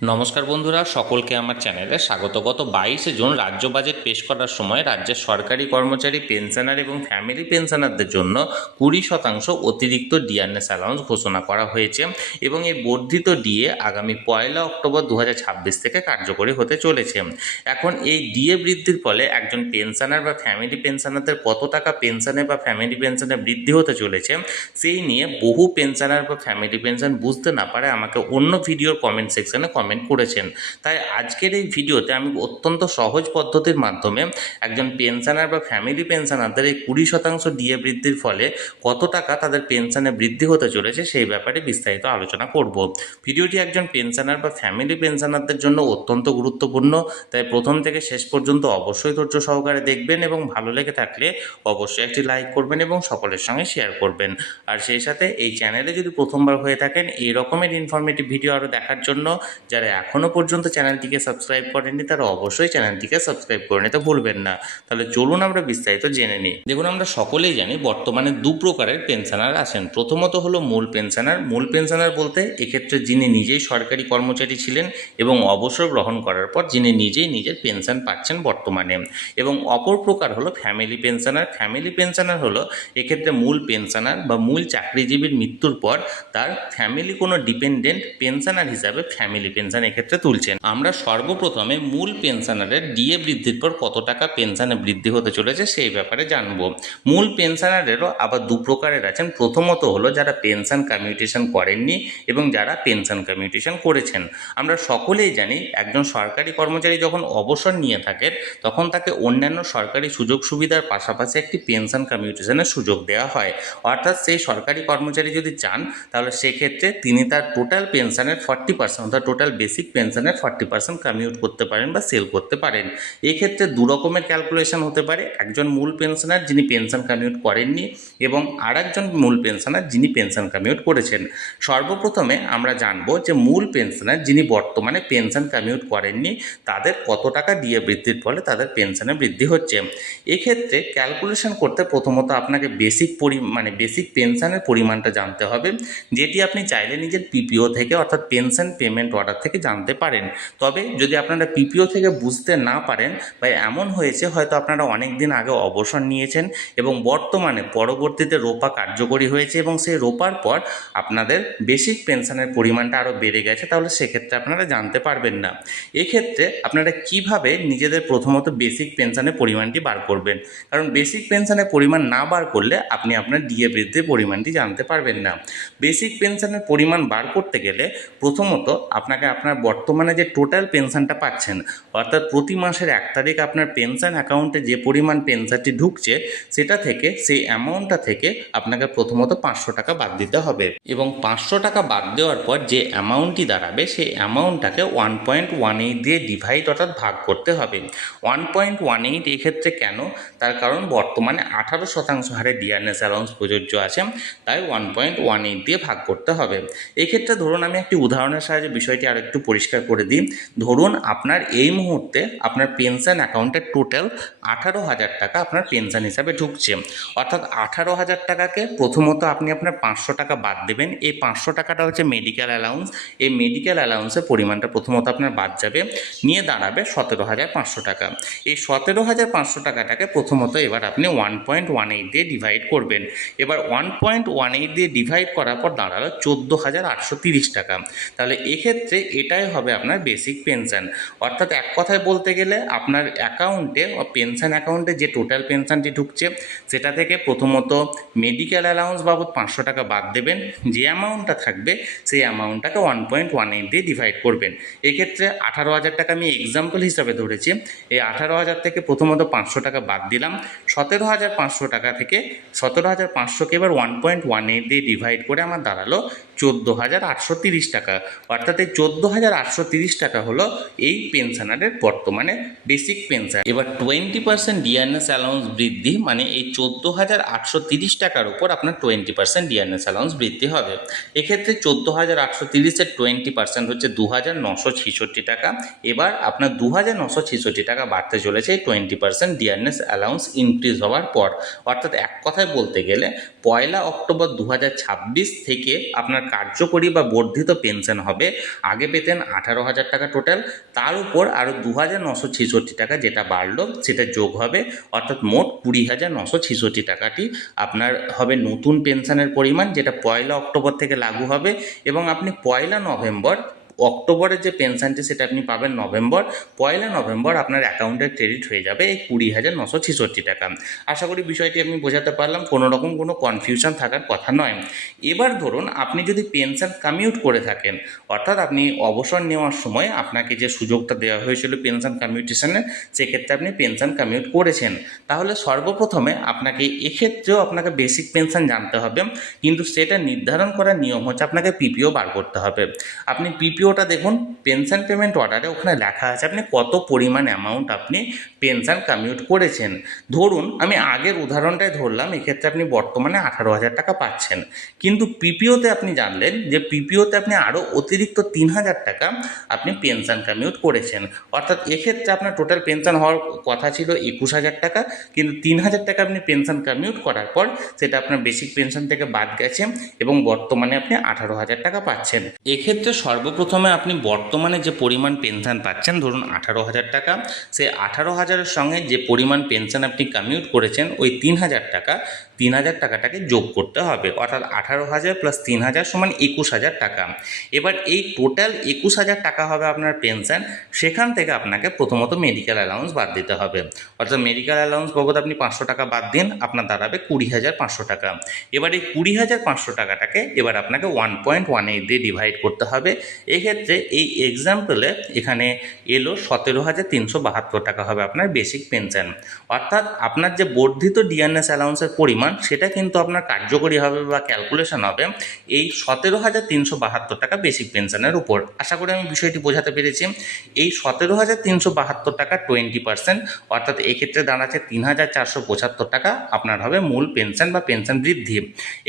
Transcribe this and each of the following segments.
নমস্কার বন্ধুরা, সকলকে আমার চ্যানেলে স্বাগত। গত 22শে জুন রাজ্য বাজেট পেশ করার সময় রাজ্যের সরকারি কর্মচারী, পেনশনার এবং ফ্যামিলি পেনশনারদের জন্য 20% অতিরিক্ত ডিআরএস অ্যালাউন্স ঘোষণা করা হয়েছে এবং এই বর্ধিত ডিএ আগামী 1 অক্টোবর 2026 থেকে কার্যকরী হতে চলেছে। এখন এই ডিএ বৃদ্ধির ফলে একজন পেনশনার বা ফ্যামিলি পেনশনারদের কত টাকা পেনশনে বা ফ্যামিলি পেনশনে বৃদ্ধি হতে চলেছে সেই নিয়ে বহু পেনশনার বা ফ্যামিলি পেনশন বুঝতে না পারে আমাকে অন্য ভিডিওর কমেন্ট সেকশনে কমেন্ট করেছেন। তাই আজকের এই ভিডিওতে আমি অত্যন্ত সহজ পদ্ধতির মাধ্যমে একজন পেনশনার বা ফ্যামিলি পেনশনারদের এই 20% ডিএ বৃদ্ধির ফলে কত টাকা তাদের পেনশনে বৃদ্ধি হতে চলেছে সেই ব্যাপারে বিস্তারিত আলোচনা করব। ভিডিওটি একজন পেনশনার বা ফ্যামিলি পেনশনারদের জন্য অত্যন্ত গুরুত্বপূর্ণ, তাই প্রথম থেকে শেষ পর্যন্ত অবশ্যই ধৈর্য সহকারে দেখবেন এবং ভালো লেগে থাকলে অবশ্যই একটি লাইক করবেন এবং সকলের সঙ্গে শেয়ার করবেন। আর সেই সাথে এই চ্যানেলে যদি প্রথমবার হয়ে থাকেন এই রকমের ইনফরমেটিভ ভিডিও আরও দেখার জন্য যারা এখনও পর্যন্ত চ্যানেলটিকে সাবস্ক্রাইব করেননি তারা অবশ্যই চ্যানেলটিকে সাবস্ক্রাইব করে নিতে ভুলবেন না। তাহলে চলুন আমরা বিস্তারিত জেনে নিই। দেখুন, আমরা সকলেই জানি বর্তমানে দু প্রকারের পেনশনার আছেন। প্রথমত হলো মূল পেনশনার। মূল পেনশনার বলতে এক্ষেত্রে যিনি নিজেই সরকারি কর্মচারী ছিলেন এবং অবসর গ্রহণ করার পর যিনি নিজেই নিজের পেনশন পাচ্ছেন বর্তমানে। এবং অপর প্রকার হলো ফ্যামিলি পেনশনার। ফ্যামিলি পেনশনার হলো এক্ষেত্রে মূল পেনশনার বা মূল চাকরিজীবীর মৃত্যুর পর তার ফ্যামিলি কোনো ডিপেন্ডেন্ট পেনশনার হিসাবে ফ্যামিলি পেনশন এক্ষেত্রে তুলছেন। আমরা সর্বপ্রথমে মূল পেনশনারের ডিএ বৃদ্ধির পর কত টাকা পেনশনে বৃদ্ধি হতে চলেছে সেই ব্যাপারে জানবো। মূল পেনশনারেরও আবার দু প্রকারের আছেন। প্রথমত হলো যারা পেনশন কমিউটেশন করেননি এবং যারা পেনশন কমিউটেশন করেছেন। আমরা সকলেই জানি একজন সরকারি কর্মচারী যখন অবসর নিয়ে থাকেন তখন তাকে অন্যান্য সরকারি সুযোগ সুবিধার পাশাপাশি একটি পেনশন কমিউটেশনের সুযোগ দেওয়া হয়। অর্থাৎ সেই সরকারি কর্মচারী যদি চান তাহলে সেক্ষেত্রে তিনি তার টোটাল পেনশনের 40% অর্থাৎ টোটাল বেসিক পেনশনের 40% কমিউট করতে পারেন বা সেল করতে পারেন। এক্ষেত্রে দু রকমের ক্যালকুলেশন হতে পারে। একজন মূল পেনশনার যিনি পেনশন কমিউট করেননি এবং আর একজন মূল পেনশনার যিনি পেনশন কমিউট করেছেন। সর্বপ্রথমে আমরা জানবো যে মূল পেনশনার যিনি বর্তমানে পেনশন কমিউট করেননি তাদের কত টাকা ডিএ বৃদ্ধির ফলে তাদের পেনশনে বৃদ্ধি হচ্ছে। এক্ষেত্রে ক্যালকুলেশন করতে প্রথমত আপনাকে বেসিক পেনশনের পরিমাণটা জানতে হবে, যেটি আপনি চাইলে নিজের পিপিও থেকে অর্থাৎ পেনশন পেমেন্ট অর্ডার থেকে জানতে পারেন। তবে যদি আপনারা পিপিও থেকে বুঝতে না পারেন বা এমন হয়েছে হয়তো আপনারা অনেক দিন আগে অবসর নিয়েছেন এবং বর্তমানে পরবর্তীতে রোপা কার্যকরী হয়েছে এবং সেই রোপার পর আপনাদের বেসিক পেনশনের পরিমাণটা আরও বেড়ে গেছে, তাহলে সেক্ষেত্রে আপনারা জানতে পারবেন না। এক্ষেত্রে আপনারা কিভাবে নিজেদের প্রথমত বেসিক পেনশনের পরিমাণটি বার করবেন, কারণ বেসিক পেনশনের পরিমাণ না বার করলে আপনি আপনার ডিএ বৃদ্ধির পরিমাণটি জানতে পারবেন না। বেসিক পেনশনের পরিমাণ বার করতে গেলে প্রথমত আপনাকে আপনার বর্তমানে যে টোটাল পেনশনটা পাচ্ছেন অর্থাৎ প্রতি মাসের 1 তারিখ আপনার পেনশন অ্যাকাউন্টে যে পরিমাণ পেনশনটি ঢুকছে সেটা থেকে সেই অ্যামাউন্টটা থেকে আপনাকে প্রথমত 500 টাকা বাদ দিতে হবে এবং 500 টাকা বাদ দেওয়ার পর যে অ্যামাউন্টটি দাঁড়াবে সেই অ্যামাউন্টটাকে 1.18 দিয়ে ডিভাইড অর্থাৎ ভাগ করতে হবে। 1.18 এক্ষেত্রে কেন, তার কারণ বর্তমানে 18% হারে ডিআরএস অ্যালাউন্স প্রযোজ্য আছে, তাই 1.18 দিয়ে ভাগ করতে হবে। এক্ষেত্রে ধরুন আমি একটি উদাহরণের সাহায্যে বিষয়টি আর একটু পরিষ্কার করে দিই। ধরুন আপনার এই মুহূর্তে আপনার পেনশন অ্যাকাউন্টে টোটাল 18,000 টাকা আপনার পেনশন হিসাবে ঢুকছে। অর্থাৎ 18,000 টাকাকে প্রথমত আপনি আপনার 500 টাকা বাদ দেবেন। এই 500 টাকাটা হচ্ছে মেডিকেল অ্যালাউন্স। এই মেডিকেল অ্যালাউন্সের পরিমাণটা প্রথমত আপনার বাদ যাবে, নিয়ে দাঁড়াবে 17,500 টাকা। এই 17,500 টাকাটাকে প্রথমত এবার আপনি 1.18 দিয়ে ডিভাইড করবেন। এবার 1.18 দিয়ে ডিভাইড করার পর দাঁড়ালো 14,830 টাকা। তাহলে এক্ষেত্রে এটাই হবে আপনার বেসিক পেনশন। অর্থাৎ এক কথায় বলতে গেলে আপনার অ্যাকাউন্টে পেনশন অ্যাকাউন্টে যে টোটাল পেনশনটি ঢুকছে সেটা থেকে প্রথমত মেডিকেল অ্যালাউন্স বাবদ 500 টাকা বাদ দেবেন, যে অ্যামাউন্টটা থাকবে সেই অ্যামাউন্টটাকে 1.18 দিয়ে ডিভাইড করবেন। এক্ষেত্রে 18,000 টাকা আমি এক্সাম্পল হিসাবে ধরেছি। এই 18,000 থেকে প্রথমত 500 টাকা বাদ দিলাম। 17,500 টাকা থেকে 17,500কে এবার 1.18 দিয়ে ডিভাইড করে আমার দাঁড়ালো 14,830 টাকা। অর্থাৎ এই 14,830 টাকা হলো এই পেনশনারের বর্তমানে বেসিক পেনশন। এবার 20% ডিআরএস অ্যালাউন্স বৃদ্ধি মানে এই 14,830 টাকার উপর আপনার 20% ডিআরএস অ্যালাউন্স বৃদ্ধি হবে। এক্ষেত্রে 14,830-এর 20% হচ্ছে 2,966 টাকা। এবার আপনার 2,966 টাকা বাড়তে চলেছে এই 20% ডিআরএস অ্যালাউন্স ইনক্রিজ ইনক্রিজ হওয়ার পর। অর্থাৎ এক কথায় বলতে গেলে 1 অক্টোবর 2026 থেকে আপনার কার্যকরী বা বর্ধিত পেনশন হবে। আগে পেতেন 18,000 টাকা টোটাল, তার উপর আরও 2,966 টাকা যেটা বাড়লো সেটা যোগ হবে, অর্থাৎ মোট 20,966 টাকাটি আপনার হবে নতুন পেনশনের পরিমাণ, যেটা 1 অক্টোবর থেকে লাগু হবে। এবং আপনি 1 নভেম্বর, অক্টোবরের যে পেনশনটি সেটা আপনি পাবেন নভেম্বর, 1 নভেম্বর আপনার অ্যাকাউন্টে ক্রেডিট হয়ে যাবে এই 20,966 টাকা। আশা করি বিষয়টি আমি বোঝাতে পারলাম, কোনো রকম কোনো কনফিউশন থাকার কথা নয়। এবার ধরুন আপনি যদি পেনশন কমিউট করে থাকেন, অর্থাৎ আপনি অবসর নেওয়ার সময় আপনাকে যে সুযোগটা দেওয়া হয়েছিল পেনশন কমিউটেশনের, সেক্ষেত্রে আপনি পেনশন কমিউট করেছেন, তাহলে সর্বপ্রথমে আপনাকে এক্ষেত্রেও আপনাকে বেসিক পেনশন জানতে হবে, কিন্তু সেটা নির্ধারণ করার নিয়ম হচ্ছে আপনাকে পিপিও বার করতে হবে। আপনি পিপিওটা দেখুন, পেনশন পেমেন্ট অর্ডারে ওখানে লেখা আছে আপনি কত পরিমাণ অ্যামাউন্ট আপনি পেনশন কমিউট করেছেন। ধরুন আমি আগের উদাহরণটাই ধরলাম, এক্ষেত্রে আপনি বর্তমানে 18,000 টাকা পাচ্ছেন, কিন্তু পিপিওতে আপনি জানলেন যে পিপিওতে আপনি আরও অতিরিক্ত 3,000 টাকা আপনি পেনশন কমিউট করেছেন। অর্থাৎ এক্ষেত্রে আপনার টোটাল পেনশন হওয়ার কথা ছিল 21,000 টাকা, কিন্তু 3,000 টাকা আপনি পেনশন কমিউট করার পর সেটা আপনার বেসিক পেনশন থেকে বাদ গেছে এবং বর্তমানে আপনি 18,000 টাকা পাচ্ছেন। এক্ষেত্রে সর্বপ্রথমে আপনি বর্তমানে যে পরিমাণ পেনশন পাচ্ছেন, ধরুন 18,000 টাকা, সেই 18,000-এর সঙ্গে যে পরিমাণ পেনশন আপনি কমিউট করেছেন ওই 3,000 টাকা, 3,000 টাকাটাকে যোগ করতে হবে, অর্থাৎ 18,000 প্লাস 3,000 সমান 21,000 টাকা। এবার এই টোটাল 21,000 টাকা হবে আপনার পেনশন, সেখান থেকে আপনাকে প্রথমত মেডিকেল অ্যালাউন্স বাদ দিতে হবে, অর্থাৎ মেডিকেল অ্যালাউন্স বাবদ আপনি 500 টাকা বাদ দিন, আপনার দাঁড়াবে 20,500 টাকা। এবার এই 20,500 টাকাটাকে এবার আপনাকে 1.18 দিয়ে ডিভাইড করতে হবে। এক্ষেত্রে এই এক্সাম্পলে এখানে এলো 17,372 টাকা হবে আপনার বেসিক পেনশন। অর্থাৎ আপনার যে বর্ধিত ডিএনএস অ্যালাউন্সের পরিমাণ সেটা কিন্তু আপনার কার্যকরী হবে বা ক্যালকুলেশন হবে এই 17,372 টাকা বেসিক পেনশনের উপর। আশা করি আমি বিষয়টি বোঝাতে পেরেছি। এই 17,372 টাকা 20%, অর্থাৎ এক্ষেত্রে দাঁড়াচ্ছে 3,475 টাকা আপনার হবে মূল পেনশন বা পেনশন বৃদ্ধি।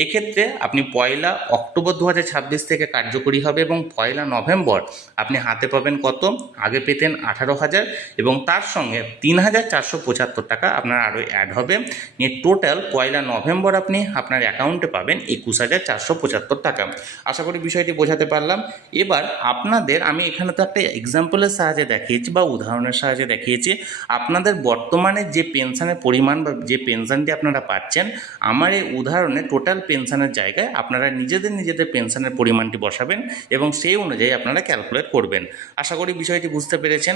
এক্ষেত্রে আপনি 1 অক্টোবর 2026 থেকে কার্যকরী হবে এবং 1 নভেম্বর আপনি হাতে পাবেন কত, আগে পেতেন 18,000 এবং তার সঙ্গে 3,475 টাকা আপনার আরও অ্যাড হবে, নিয়ে টোটাল 1 নভেম্বর আপনি আপনার অ্যাকাউন্টে পাবেন 21,475 টাকা। আশা করি বিষয়টি বোঝাতে পারলাম। এবার আপনাদের আমি এখানে তো একটা এক্সাম্পলের সাহায্যে দেখিয়েছি বা উদাহরণের সাহায্যে দেখিয়েছি আপনাদের বর্তমানে যে পেনশনের পরিমাণ বা যে পেনশনটি আপনারা পাচ্ছেন, আমার এই উদাহরণে টোটাল পেনশনের জায়গায় আপনারা নিজেদের পেনশনের পরিমাণটি বসাবেন এবং সেই অনুযায়ী আপনারা ক্যালকুলেট করবেন। আশা করি বিষয়টি বুঝতে পেরেছেন।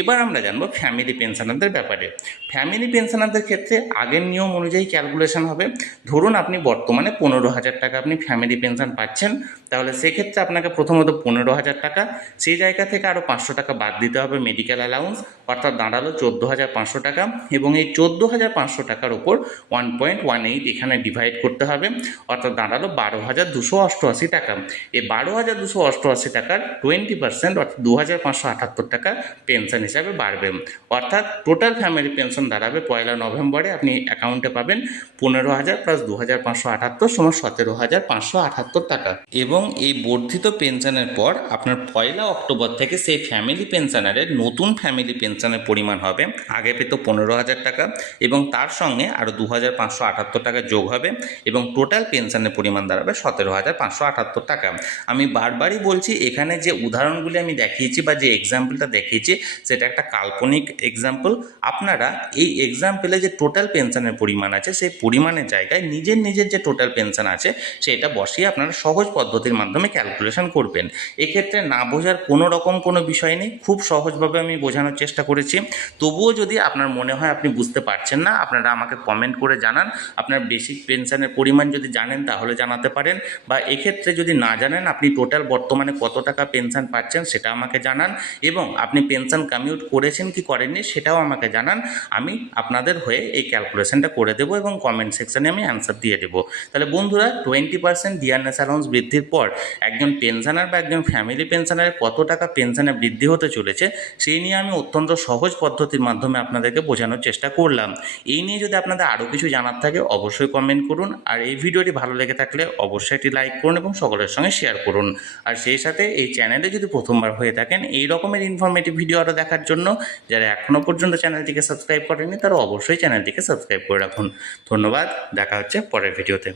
এবার আমরা জানবো ফ্যামিলি পেনশনারদের ব্যাপারে। ফ্যামিলি পেনশনারদের ক্ষেত্রে আগের নিয়ম অনুযায়ী ক্যালকুলেশন হবে। ধরুন আপনি বর্তমানে 15,000 টাকা আপনি ফ্যামিলি পেনশন পাচ্ছেন, তাহলে সেক্ষেত্রে আপনাকে প্রথমত 15,000 টাকা, সেই জায়গা থেকে আরও 500 টাকা বাদ দিতে হবে মেডিকেল অ্যালাউন্স, অর্থাৎ দাঁড়ালো 14,500 টাকা এবং এই 14,500 টাকার উপর 1.18 এখানে ডিভাইড করতে হবে, অর্থাৎ দাঁড়ালো 12,288 টাকা। এই 12,288 টাকার 20% অর্থাৎ 2,578 টাকা পেনশন হিসাবে বাড়বে, অর্থাৎ টোটাল ফ্যামিলি পেনশন দাঁড়াবে 1 নভেম্বরে আপনি অ্যাকাউন্টে পাবেন 15,000 প্লাস 2,578 সমান 17,578 টাকা। এবং এই বর্ধিত পেনশনের পর আপনার 1 অক্টোবর থেকে সেই ফ্যামিলি পেনশনারের নতুন ফ্যামিলি পেনশনের পরিমাণ হবে, আগে পেত 15,000 টাকা এবং তার সঙ্গে আরও 2,578 টাকা যোগ হবে এবং টোটাল পেনশনের পরিমাণ দাঁড়াবে 17,578 টাকা। আমি বারবারই বলছি, এখানে যে উদাহরণগুলি আমি দেখিয়েছি বা যে এক্সাম্পলটা দেখিয়েছি সেটা একটা কাল্পনিক এক্সাম্পল। আপনারা এই এক্সাম্পলে যে টোটাল পেনশনের পরিমাণ আছে সেই পরিমাণের জায়গায় নিজের যে টোটাল পেনশন আছে সেটা বসিয়ে আপনারা সহজ পদ্ধতির মাধ্যমে ক্যালকুলেশন করবেন। এক্ষেত্রে না বোঝার কোনো রকম কোনো বিষয় নেই, খুব সহজভাবে আমি বোঝানোর চেষ্টা করেছি। তবুও যদি আপনার মনে হয় আপনি বুঝতে পারছেন না, আপনারা আমাকে কমেন্ট করে জানান। আপনার বেসিক পেনশনের পরিমাণ যদি জানেন তাহলে জানাতে পারেন, বা এক্ষেত্রে যদি না জানেন আপনি টোটাল বর্তমানে কত টাকা পেনশন পাচ্ছেন সেটা আমাকে জানান এবং আপনি পেনশন কমিউট করেছেন কি করেননি সেটাও আমাকে জানান। আমি আপনাদের হয়ে এই ক্যালকুলেশনটা করে দেবো এবং কমেন্ট সেকশানে আমি অ্যান্সার দিয়ে দেবো। তাহলে বন্ধুরা, 20% ডিআরএস অ্যালাউন্স বৃদ্ধির পর একজন পেনশনার বা একজন ফ্যামিলি পেনশনারের কত টাকা পেনশনে বৃদ্ধি হতে চলেছে সেই নিয়ে আমি অত্যন্ত সহজ পদ্ধতির মাধ্যমে আপনাদেরকে বোঝানোর চেষ্টা করলাম। এই নিয়ে যদি আপনাদের আরও কিছু জানার থাকে অবশ্যই কমেন্ট করুন, আর এই ভিডিওটি ভালো লেগে থাকলে অবশ্যই একটি লাইক করুন এবং সকলের সঙ্গে শেয়ার করুন। আর সেই সাথে এই চ্যানেলে যদি প্রথমবার হয়ে থাকেন এই রকমের ইনফরমেটিভ ভিডিও আরও দেখার জন্য যারা এখনও পর্যন্ত চ্যানেলটিকে সাবস্ক্রাইব করেনি তারা অবশ্যই চ্যানেলটিকে সাবস্ক্রাইব করে রাখুন। ধন্যবাদ, দেখা হচ্ছে পরের ভিডিওতে।